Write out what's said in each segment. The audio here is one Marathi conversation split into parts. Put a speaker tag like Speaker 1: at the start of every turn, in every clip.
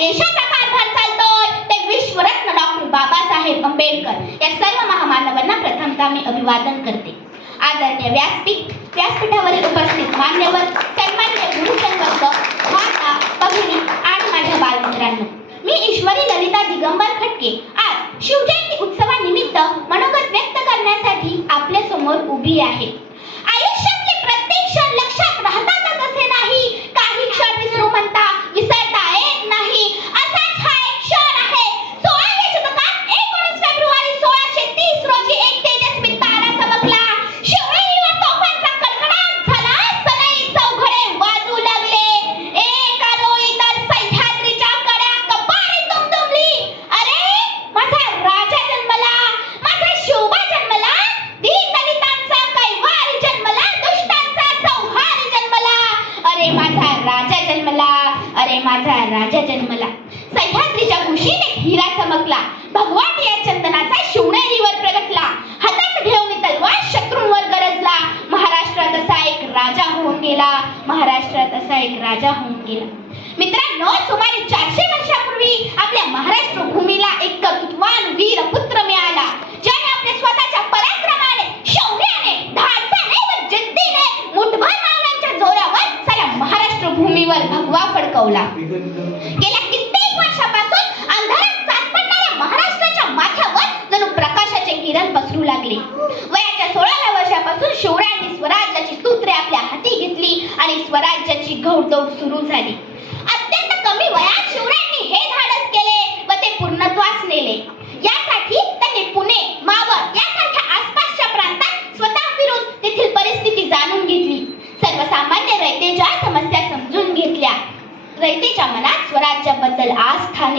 Speaker 1: देशाचा कारभार चालतोय. ते विश्वरत्न डॉक्टर बाबासाहेब आंबेडकर या सर्व महामानवांना प्रथमता मी अभिवादन करते. आदरणीय व्यासपीठ व्यासपीठावरील उपस्थित मान्यवर सन्मान्य गुरुसंवर्ग माता भगिनी आणि माझ्या बालमित्रांनो मी ईश्वरी ललिता दिगंबर खटके. आज शिवजयंती उत्सवानिमित्त मनोगत व्यक्त करण्यासाठी आपल्यासमोर उभी आहे. माझा राजा जन्मला. सह्याद्रीच्या खुशीने हिरा चमकला. भगवान या चंदनाचा शिवणेरीवर प्रगटला. हातात घेऊन तलवार शत्रूंवर गरजला. महाराष्ट्रात असा एक राजा होऊन गेला. महाराष्ट्रात असा एक राजा होऊन गेला. मित्रांनो सुमारे चारशे वर्षापूर्वी आपल्या महाराष्ट्र भूमीला एक कवितवान वीर पुत्र मिळाला. पृथ्वीवर भगवा फडकवला. गेल्या कित्येक वर्षापासून अंधारात चाचपडणाऱ्या महाराष्ट्राच्या माथ्यावर जणू प्रकाशाचे किरण पसरू लागले. वयाच्या सोळाव्या वर्षापासून शिवरायांनी स्वराज्याची सूत्रे आपल्या हाती घेतली आणि स्वराज्याची घौडदौड सुरू झाली.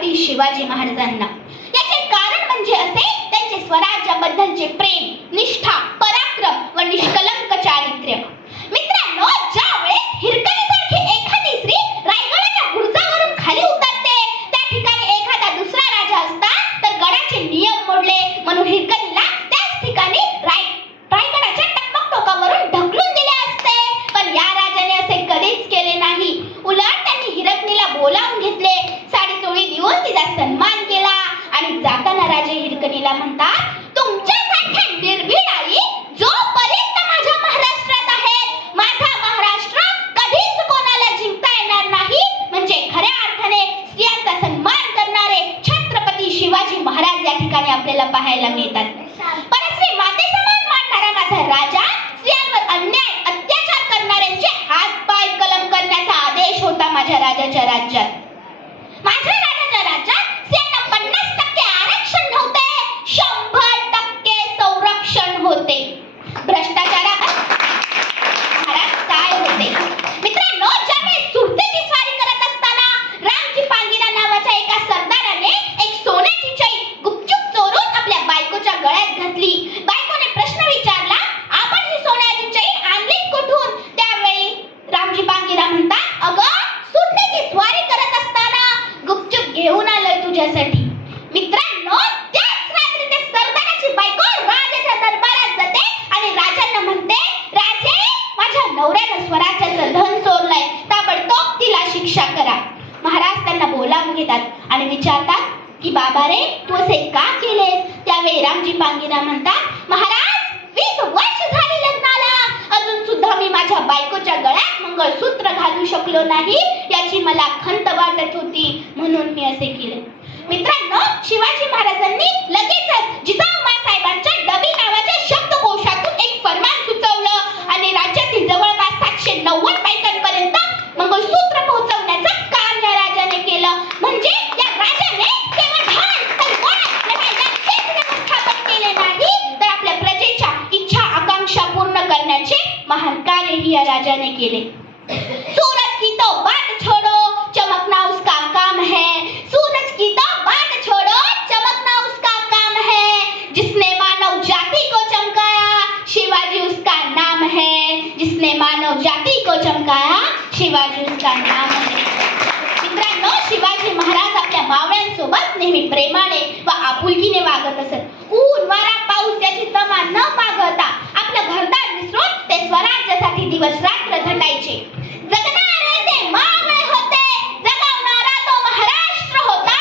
Speaker 1: छत्रपती शिवाजी महाराजांना. याचे कारण म्हणजे असे त्यांचे स्वराज्याबद्दलचे प्रेम निष्ठा पराक्रम व निष्कलंक चारित्र्य. मित्रांनो ज्यावेळेस हिरकणी प्रकारे तू असे का केलेस? त्यावेळी रामजी पांगिरा म्हणतात महाराज वीस वर्ष झाली लग्नाला. अजून सुद्धा मी माझ्या बायकोच्या गळ्यात मंगळसूत्र घालू शकलो नाही याची मला खंत वाटत होती. म्हणून मी असे केले. मित्रांनो शिवाजी महाराजांनी लगेचच जिजाऊ साहेबांच्या महान कार्यही या राजाने केले सूरज की तो बात छोड़ो, चमकना उसका काम है। सूरज की तो बात छोड़ो, चमकना उसका काम है। जिसने मानव जाति को चमकाया, शिवाजी उसका नाम है। जिसने मानव जाति को चमकाया, शिवाजी उसका नाम है। मित्रांनो, शिवाजी महाराज आपल्या मावळ्यांसोबत नेहमी प्रेमाने व आपुलकीने वागत असत. ऊन, वारा, पाऊस याची तमा न मागता स्वराज्यासाठी दिवस रात्र झटायचे जगणारे ते मावळे होते. जगवणारा तो महाराष्ट्र होता.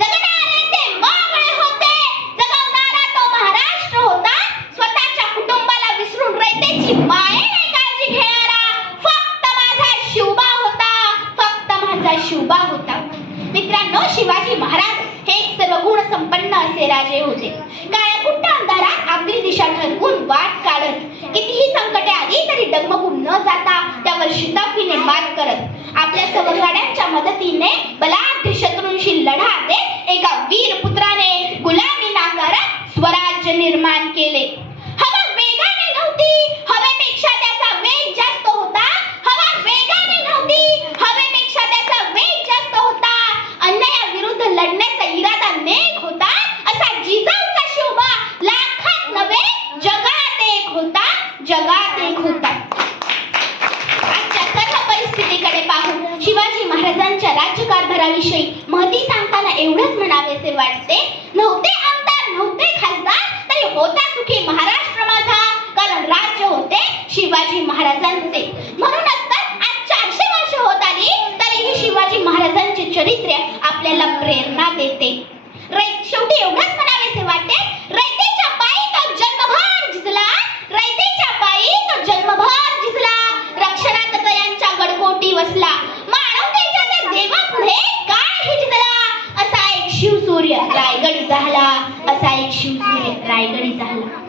Speaker 1: जगणारे ते मावळे होते. जगवणारा तो महाराष्ट्र होता. स्वतःच्या कुटुंबाला विसरून रयतेची मायेने काळजी घेणारा. फक्त माझा शिवबा होता. फक्त माझा शिवबा होता. मित्रांनो शिवाजी महाराज हे एक सर्वगुण संपन्न असे राजे होते. काळ्या काळ्याकुट्ट अंधारात आपली दिशा ठरवून वाट काढत कितीही संकट न जाता त्यावर शिताफीने मात करत आपल्या सवंगाड्यांच्या मदतीने बलाढ्य शत्रूंशी लढा देत एका वीर पुत्राने गुलामी नाकारत स्वराज्य निर्माण केले. राज्यकारभाराविषयी महती सांगताना एवढंच म्हणावेसे वाटते. नव्हते आमदार नव्हते खासदार तरी होता सुखी महाराष्ट्र माझा. कारण राज्य होते शिवाजी महाराजांचे. म्हणूनच तर आज चारशे वर्ष होत आली तरीही शिवाजी महाराजांचे चरित्र आपल्याला प्रेरणा देते. शेवटी एवढंच म्हणा शिवसूर्य रायगडी झाला